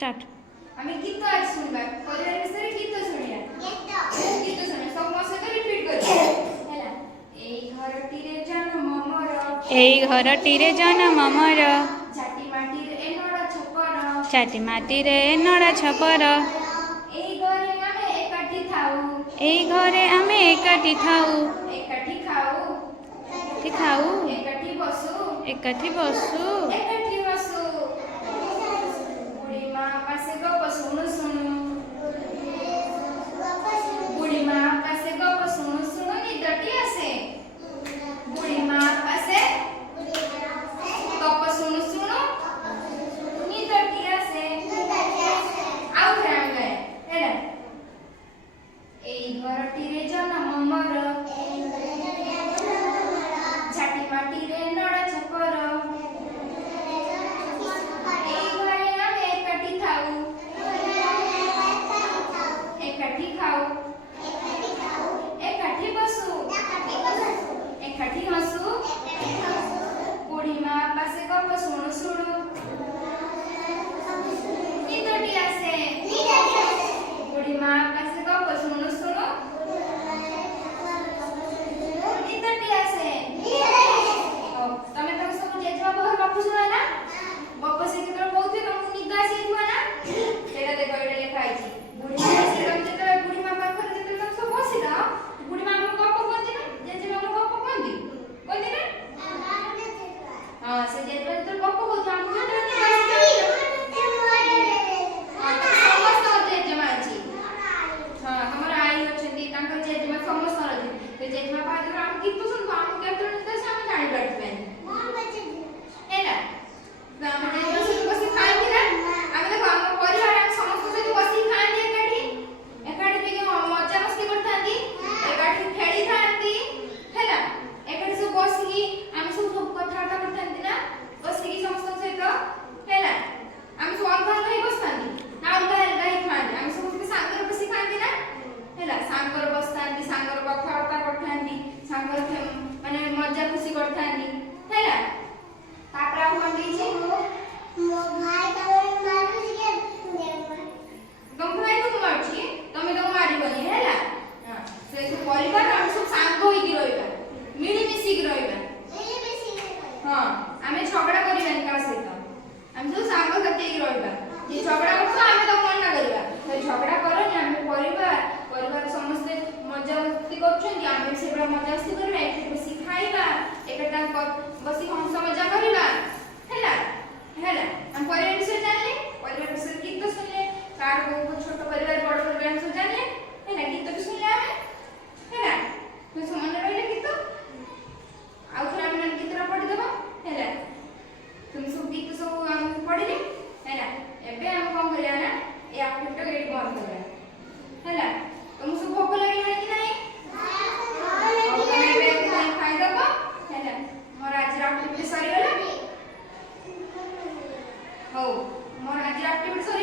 start आम्ही गीत आज सुनबा परिवार विषय गीत सुनिया गीत सुनिया सब मो सहित रिपीट करिया हैला एई घरटीरे जन्म मोर झाटी माटीरे एनोडा छपर चाटी माटीरे नड़ा छपर एई घरे आमे एकाठी थाउ एई घरे आमे एकाठी थाउ एकाठी खाऊ एकाठी बसु एकाठी बसु एकाठी बसु बुढ़ी माँ पासे गप सुनु सुनु बुढ़ी माँ पासे गप सुनु सुनु निदटी आसे बुढ़ी माँ पासे गप सुनु सुनु निदटी आसे आउ ध्यान गए हेला एई घरटीरे जन्म मोर झाटी माटीरे नड़ा छपर एई घरे आमे एकाठी थाउ एकाठी खाऊ एकाठी बसु एकाठी हसु बुढ़ी माँ पासे गप सुनु सुनु निदटी आसे बुढ़ी माँ पासे गप सुनु सुनु निदटी आसे तमे तक सब जेजमा बहर गप सुना ना गप से केतර बहुत तुमको निद आसी थुआ ना सेटा देखो एटा लिखा आइछि बुढ़ी माँ से तुम जेतरे बुढ़ी माँ पाखर जेतरे तुम सब बसी ना बुढ़ी माँ को गप कोंती ना जेजमा को गप कोंती ना हां से जेतरे तो गप को हमको जेतरे निद आसी हां समस्त जेजमा अछि हां हमर आई अछंती तांकर जेजमा समस्त रहथि तो जेजमा पादर हम गीत सुनबो हम केतरे निद आसी हम जानि पारबे हैला हम जेजमा से बसी खाइबी ना हम देखो हम परिवार हम समस्त से बसी खाइबी एकाठी भी मजा मस्ती करथांती एकाठी खेली थांती हैला एकाठी सब बसी हम सब कथा करथांती ना बसी समस्त सहित हैला हम सब अलग अलग ही बसथांती ना अलग अलग ही खांती हम सब सांगर बसी खांती ना हैला सांगर बसथांती सांगर कथा करथांती सांगर माने मजा खुशी करथांती हैला तापरा हम दीछि मो भाई तमरे मारू के तुम भाई तुम मारछि तमे तो मारिबनी हैला हां से सब परिवार हम सब सांग होई की रहइबा मिली मिसी की रहइबा हां हमें झगड़ा करिबानी का सहित हम सब सांग करते की रहइबा जे झगड़ा करछ हमें तो मन ना करबा तो झगड़ा करनी हमें परिवार समस्त मजा मस्ती करछन हमें सेबरा मजा मस्ती करबा एक बसी खाइबा एकटा बसी हंस मजा करबा हैला हम परिवार विषय जानले परिवार विषय गीत सुनले कार को छोट परिवार बड़ परिवार सब जानले हैला गीत भी सुनले हमें हैला तो मन रहले गीत आउ थोड़ा हम गीत रा पढ़ि देबा हैला तुम सब गीत सब हम पढ़िले हैला एबे हम कोन करिया ना ए आपको तो रेड बंद करबा हैला तुम सब भूख लगी है कि नहीं हां तुम एबे खाइ देबा हैला मोर आज रात में सरी गला हो मोर आज एक्टिविटी